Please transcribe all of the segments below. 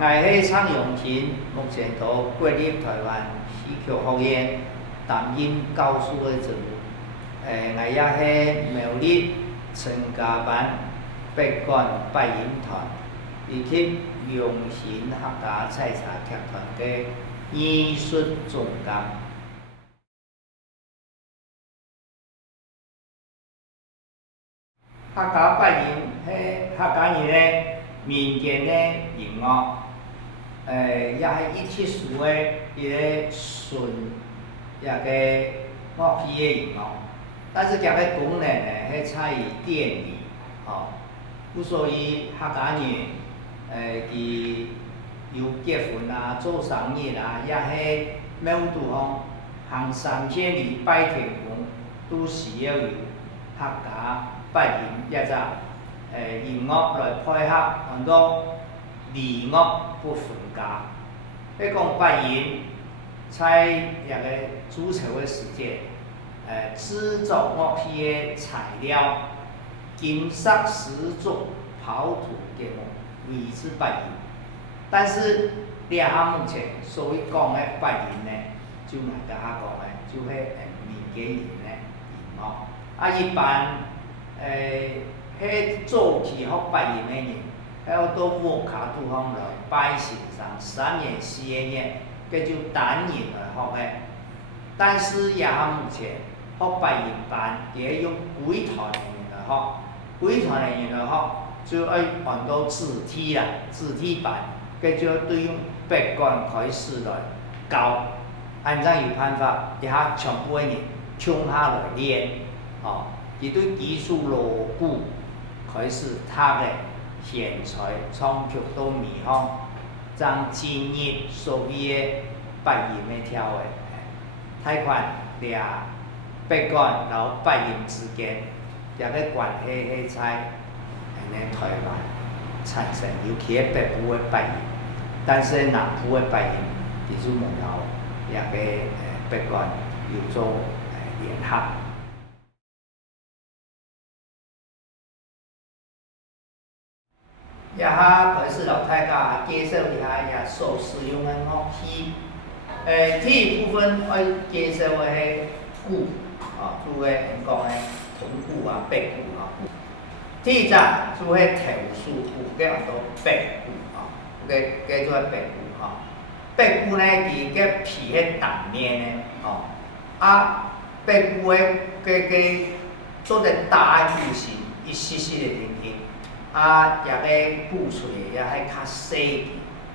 我是蔡永琴，目前都国立台湾戏曲学院担任教师的职务。我也是苗栗陈家班北管拜演团，以及永贤客家菜茶剧团的艺术总监。客家拜演是客家人的民间的音乐。也是17世的一个纯乐器的音乐，但是这个功能呢，是采于电力，所以客家人，佢有结婚啊、做生意啊，也是某地方行3千里拜天公，都需要有客家拜音一只音乐来配合很多礼乐不分家。你讲拜音，在一个主筹的时间，制作乐器的材料，金色石柱、刨土节目为之拜音。但是目前所谓讲的拜音呢，就人家讲的，就是民间人的音乐。一般做起好拜音的人，还有到屋卡地方来拜神上3年4年，佮就单人来学的。但是目前学拜音班也用归团的人来学，归团的人来学就要按到子体啦，子体班，佮就对用北管开始来教。按照有办法，全部的人冲下来练，伊对技术锣鼓开始读的。现在创曲都迷方，将今日所谓的拜音的跳的，太款俩北管然后拜音之间，个关系是在台湾产生，尤其是北部的拜音，但是南部的拜音，其实没有个北管有做联合。开始老太家介绍一下所使用的乐器。第一部分我介绍的是鼓，主要讲的铜鼓啊、白鼓啊。第二只主要头树鼓，叫做白鼓叫做白鼓白鼓呢，伊个皮是淡面的白鼓的做得大的鼓形，一细细的零件。也个鼓槌也系较细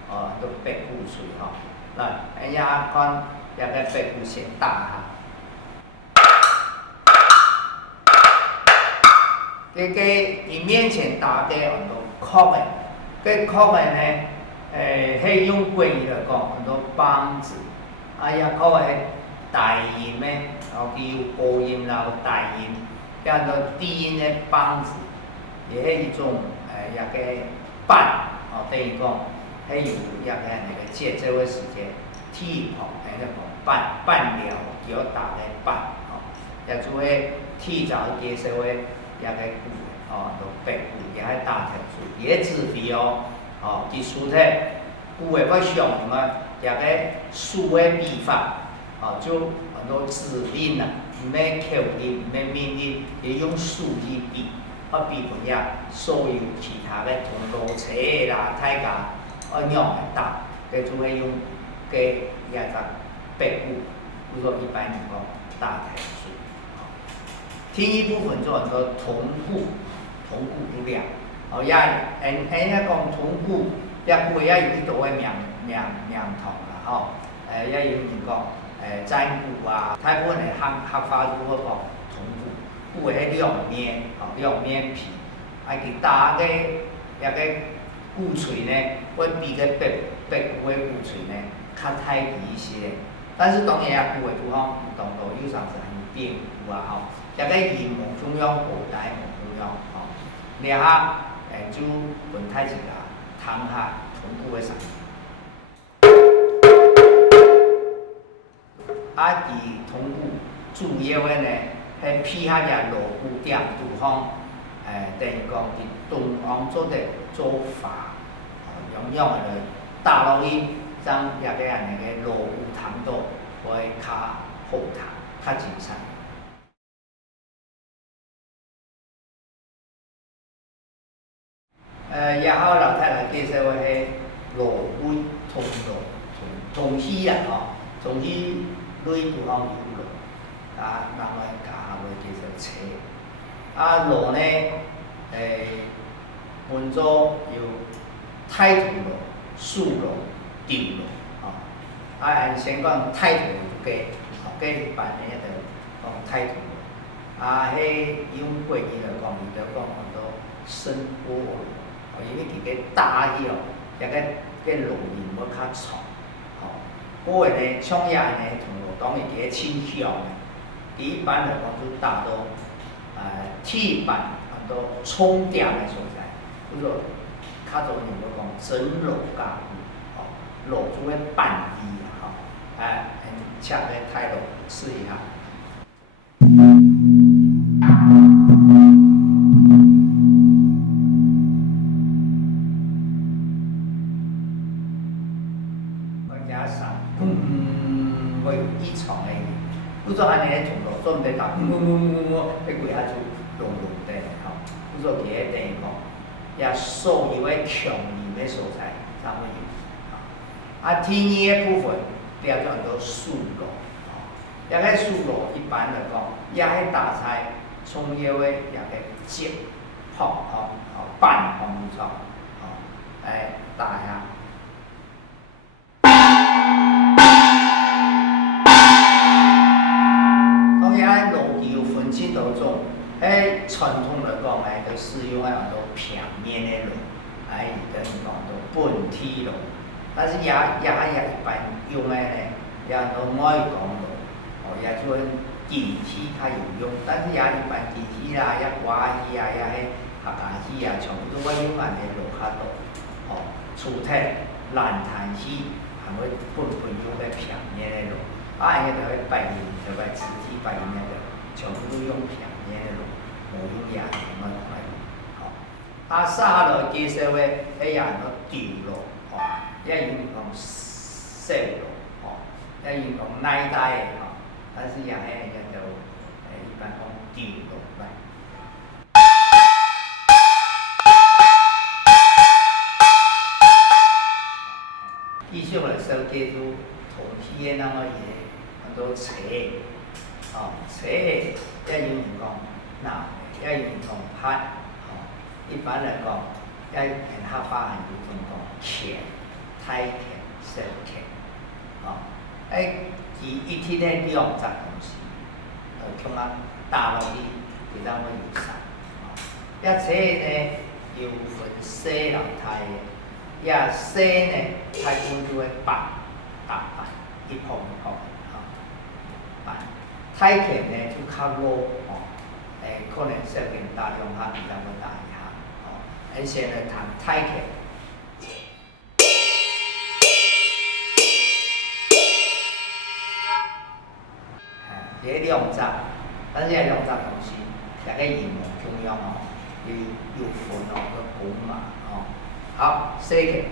啲，都白鼓槌嗱，也看也个白鼓先打伊面前打嘅很多曲嘅，曲嘅呢，係用國語來講很多梆子，也曲嘅大音咧，佢有高音啦，有大音，很多低音嘅梆子。也是一种一个伴，等于讲，还有一个那个节奏的时间，踢跑那个伴聊有打的伴，也做个提早介绍的一个鼓，都白鼓也系打条数，也指挥其实咧鼓的我上用一个数的笔法，就很多指令啊，唔免口令，唔免命令，也用数字笔。比本呀，所有其他的铜锣车啦、太家用来打，就会用一个白鼓，比如说一般人讲大台数。听一部分做很多铜鼓不了，也讲铜鼓，也鼓也有一道的名堂啦，也有人讲占鼓啊，大部分的客家如何讲铜鼓。鼓的迄两面皮，其打个一个鼓槌呢，会比个白鼓的鼓槌呢较太皮一些。但是当然鼓的地方唔同到，有常是很变鼓一个音无中央，古代无中央就本太子啦，弹下铜鼓的声音。铜鼓主要的呢。係配合嘅鑼鼓點地方，等於講啲東方做的做法，樣樣嘅打落去，将也个安尼个路有通道，会较好读，较精彩。也好老太太介绍的迄路尾同溪啦吼，从溪蕊地方有路，啊，人来教会介绍车。啊，路呢，分做有太土路、树路、稻路，吼。啊，按先讲太土路计，吼，计一般的就讲太土路。啊，迄用过去来讲，伊就讲很多深坡路。哦，因为伫个大去哦，也个路面要较长，吼。不过呢，像遐呢，同路当然伫个倾向的，一般来讲就大多铁板很多冲点的所在，叫做较早人要讲整路加固，吼，路主要板低啊，吼，请个态度试一下。会有异常的，不做安尼咧同路，做毋得打，迄几下就弄地吼。不做伫个地方，也所有的强硬的所在，啥物事？啊，天意的部分，了做很多树路，也个树路一般来讲，也迄大菜葱叶的也个接，半红草，大下。真多种，传统来讲，就使用很多平面的路，等于讲做本体路。但是也一般用的呢，也很多外港路，也做地体较有用。但是也一般地体啦，也瓜鱼啊，也客家鱼啊，全部都我用安尼路较多。粗体、烂潭鱼，还会本用在平面的路。啊，伊就会摆面，就摆肢体摆面的。全部都用平面的路，无用亚平的路。啊，沙路介绍的，也很多稻路，也用讲细路，也用讲耐带的，但是也就一般讲稻路来。以上来说，记住同期的那么嘢，很多车。车也有人讲拿，也有人讲拍，一般来讲，也客家很有种讲钳、太钳、小钳，一天咧2只东西，像啊打落去，其他我有啥，也车呢有分细老太的，也细呢，太公就会大板，一碰一碰。太钳呢就较弱，可能小件大量下比较要大一下，先来谈太钳。这2只，但是这2只东西，大家研究重要有分个本嘛，好，小钳。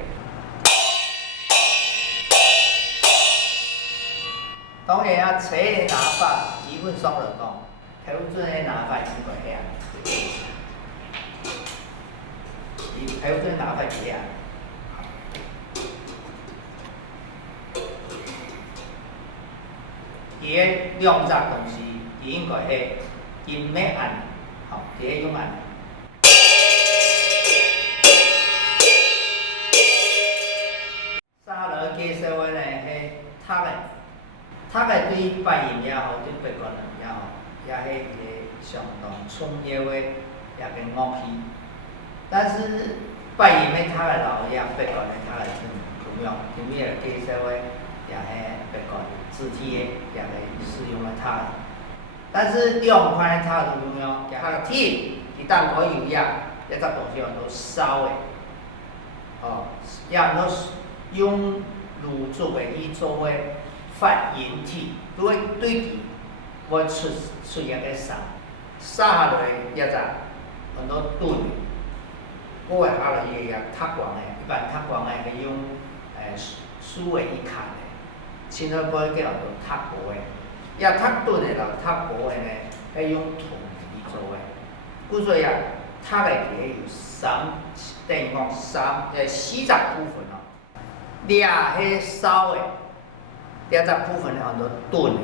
当然啊，车的拿法基本上来讲，标准的拿法应该遐。标准拿法是遐。伊个2只东西，伊应该迄因要按，伫个用按。沙罗介绍的呢，迄塔个。他个对于扮演也好，对别个人也好，也是一个相当专业的一个乐器。但是扮演的他个老也别个的他个很重要，因为介绍的也是别个肢体的也是使用的他个。但是2款的他个重要，他个铁一旦可以呀，一只东西很多烧的，也很多用炉做的去做的。反引体，如果对其会出一个沙，沙下来一只很多盾，我下来也较光的，一般较光的是用书的一看的，亲好过叫做读薄的，也读钝的咯，读薄的呢，迄用铜皮做的，故所以啊，读的其实有等于讲40部分哦。掠迄扫的，10部分很多钝的，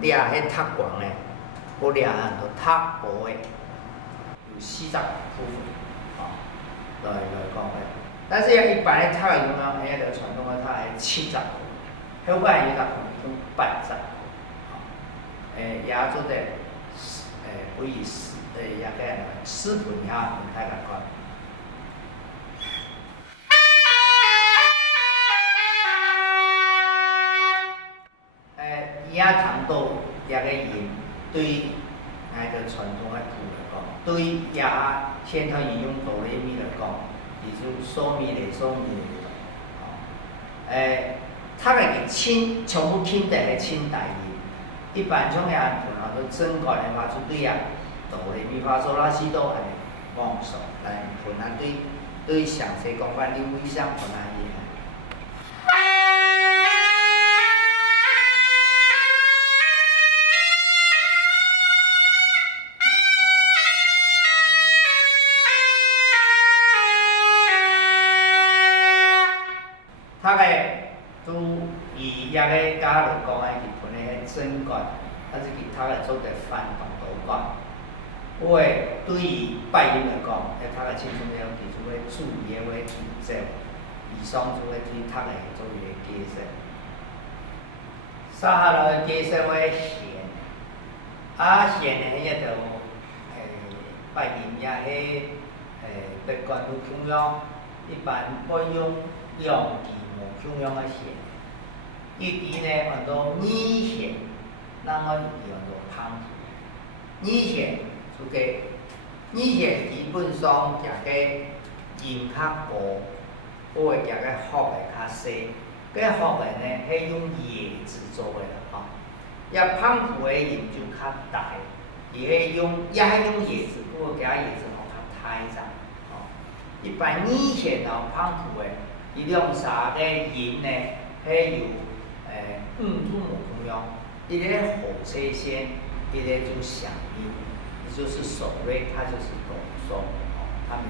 掠迄读悬的，佮掠很多读薄的，有40部分，哦，来讲的。但是一般的读的用啊，迄个传统的读的70个，后摆伊读用80个，也做者不以也个师傅遐唔太共款。伊啊谈到也个音，对那个传统的谱来讲，对也先头引用哆来咪来讲，伊就嗦咪来嗦咪来，它个清全部轻的个清代音，一般种也盘啊都真管的发出对啊，哆来咪发嗦拉西哆安尼往上来盘啊对详细讲法，你为啥盘啊伊？他个都以遐个家来讲诶，日本诶迄真管，但是他个做得翻动刀管。我诶对于拜音来讲，他个青春了，其实会注意诶会主奏，以上就会对他个做一个解释。三下来解释为弦，弦诶迄个拜音也迄别管有中央，一般不用中央的弦，伊呢很多二弦，那么有很多旁谱。二弦就个二弦基本上夹个音较高，或者夹个号个较细，个号个呢係用叶子做的啦，吼。也旁谱的音就较大，也用叶子，不过夹叶子吼较太长，吼。一般二弦哦旁谱的。伊用啥个音呢？迄有五度母中央，一个火车线，一个就响音，也就是首瑞，它就是哆嗦，哦，它们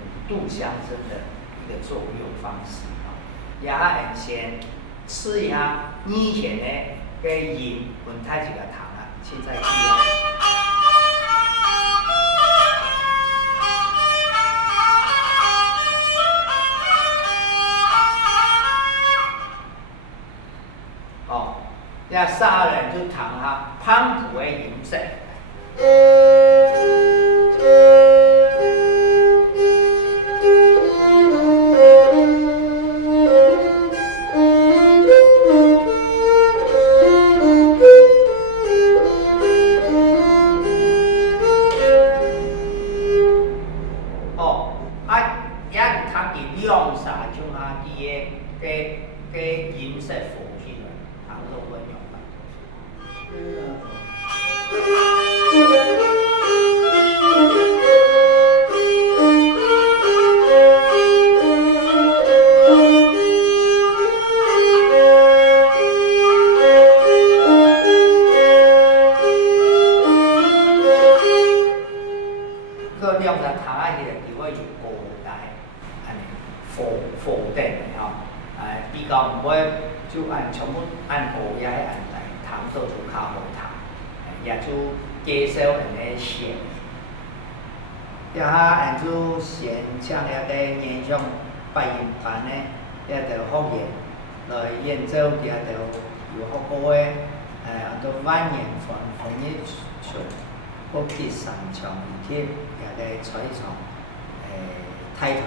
五度相生的一个作用方式啊。也先试一下二弦的个音，分太几个糖啊，现在记啊。遐三个人就弹下旁谱的音色。也是弹伫两三种下啲个音色符起来，弹到不用。个两个弹下去，就会有高台，否定的吼，比较唔会就按全部按高也系按大，弹到就较好弹。也就介绍人个弦，也按就弦像遐个演唱拜音班呢，也着福言来演奏，也着有好高个按照万言分一曲，国际上唱而且也个采唱态度。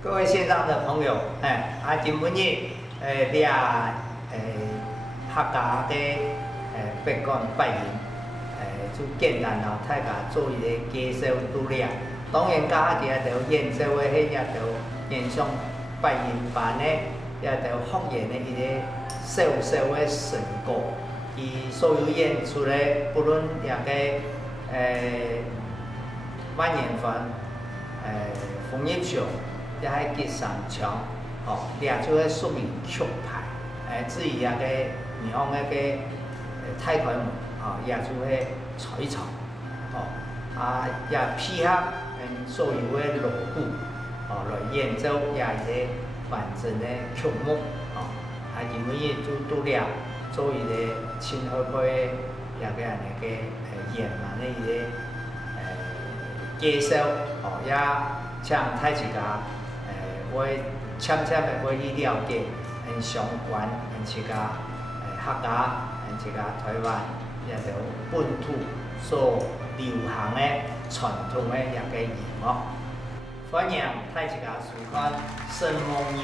各位线上的朋友，今本日你客家嘅别讲拜年，就简单老太家做一个介绍拄了。当然加一条演奏的迄也条演上拜年版的，也条复原的一个小小的成果。伊所有演出的，不论也个万年饭，枫叶球，也系吉祥墙，掠出个属于曲牌。至于也个你讲那个太快门，掠出个彩草，也配合所有的锣鼓，来演奏也是完整的曲目，因为就拄了做一个亲和配也个安尼个演嘛的一个介绍，也请太一家会深深的会去了解相关一家客家一家台湾也就本土所流行的传统的也个音乐。欢迎太一家收看《神梦语》。